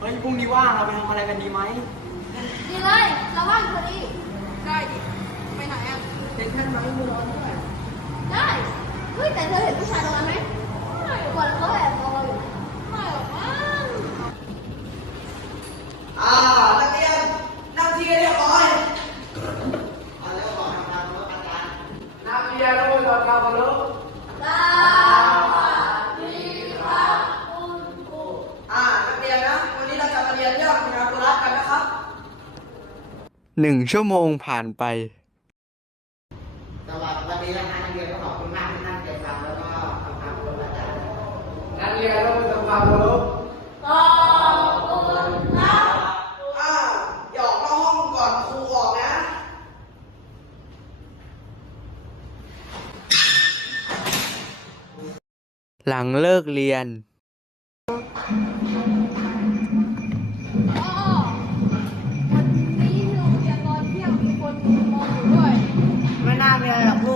เฮ้ยพรุ่งนี้ว่างเราไปทำอะไรกันดีไหมดีเลยเราว่างพอดีได้ดิไปไหนอะเป็นแค่ไหมมือร้อนด้วย ได้ เฮ้ยแต่เธอเห็นผู้ชายตรงนั้นไหมไม่กว่าเขาแอบมองเราอยู่ ไม่หรอกมั้ง อ่านักเรียนนั่งที่เรียบร้อยเอาแล้วบอกทำงานรู้อาจารย์ นักเรียนรู้จักคำเคารพ สวัสดีครับคุณครู อ่านักเรียนนะ วันนี้เราจะมาเรียนเรื่องพยากุระกันนะครับ หนึ่งชั่วโมงผ่านไปสวัสดีวันนี้นะคะนักเรียนก็ขอบคุณมากที่ตั้งใจฟังแล้วก็ทำตามครูอาจารย์นักเรียนรู้จักคำเคารพขอบคุณครับอ่าอย่าออกนอกห้องก่อนครูออกนะหลังเลิกเรียน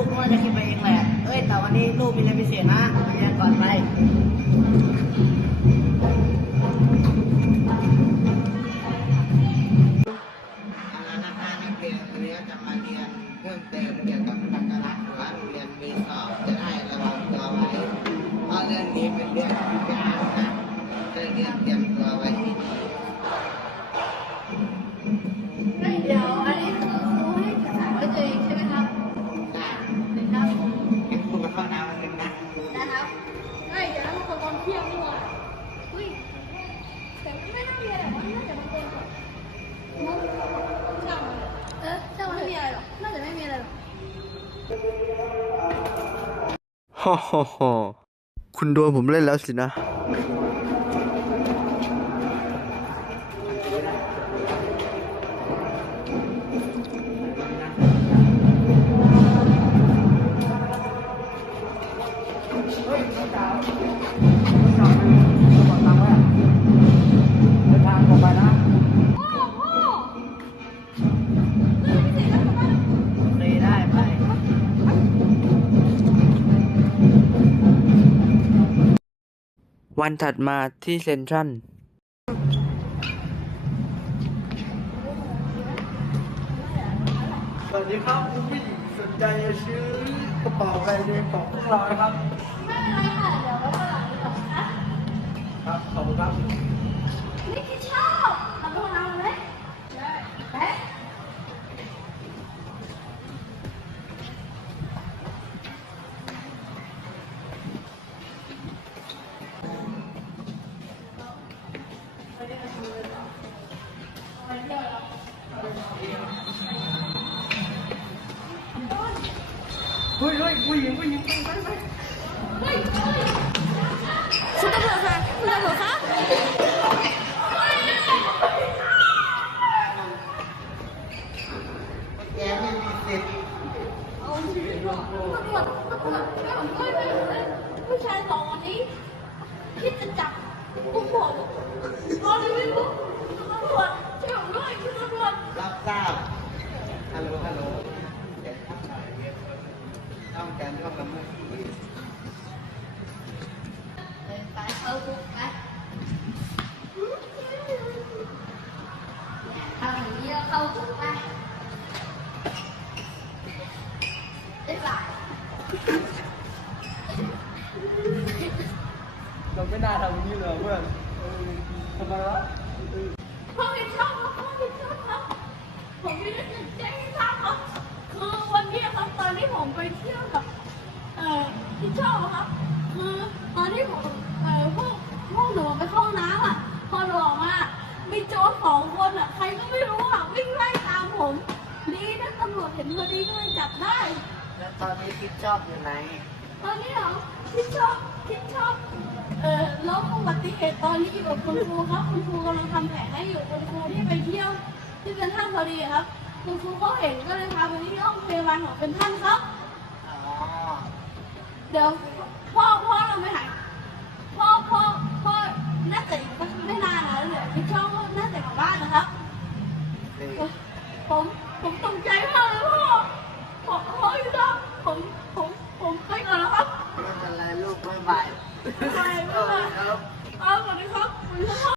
กลูกมันจะคิดไปเองแหละ เอ้ย แต่วันนี้ลูกมีเรียนพิเศษนะเรียนก่อนไปเอาล ฮ่าฮ่าคุณโดนผมเล่นแล้วสินะ Thank you. วันถัดมาที่เซ็นทรัลสวัสดีครับคุณผู้หญิงสนใจจะซื้อกระเป๋าแบรนด์เนมของพวกเราไหมครับไม่เป็นไรค่ะ เดี๋ยวไว้วันหลังดีกว่านะครับ ขอบคุณครับ นี่คือชอบทำพวกเรา เฮ้ยเฮ้ยผู้หญิงผู้หญิงไปไปไปคุณตำรวจคะคุณตำรวจคะแกไม่มีสิทธิ์ตำรวจตำรวจไม่ผมไม่ไม่ไม่ผู้ชายสองคนนี้คิดจะจับผมผมตอนนี้ไม่รู้ตำรวจช่วยผมด้วยคุณตำรวจรับทราบ การเข้ากับมือถือเดินไปเข้าคุกไปทำอย่างนี้แล้วเข้าคุกไปได้ปะเราไม่น่าทำอย่างนี้เลยเพื่อนเออทำไมวะเออพ่อไม่ชอบพ่อไม่ชอบครับผมไม่ได้จะแจ้งให้ทราบครับคือวันนี้ครับตอนที่ผมไปเที่ยวกับเอ่อ ที่ชอบครับ คือตอนที่ผมเอ่อพวกพวกหนูไปเข้าห้องน้ำอะ พอหนูออกมามีโจรสองคนอะ ใครก็ไม่รู้อะวิ่งไล่ตามผม ดีนะตำรวจเห็นพอดีก็เลยจับได้ แล้วตอนนี้คิดชอบอยู่ไหน ตอนนี้เหรอคิดชอบคิดชอบเอ่อล้มอุบัติเหตุตอนนี้อยู่กับคุณครูครับ คุณครูกำลังทำแผลให้อยู่คุณครูที่ไปเที่ยว ที่เป็นท่านพอดีครับ คุณครูเขาเห็นก็เลยพาไปที่ห้องพยาบาลของเป็นท่านครับ อ๋อ เดี๋ยวพ่อพ่อเราไม่หาย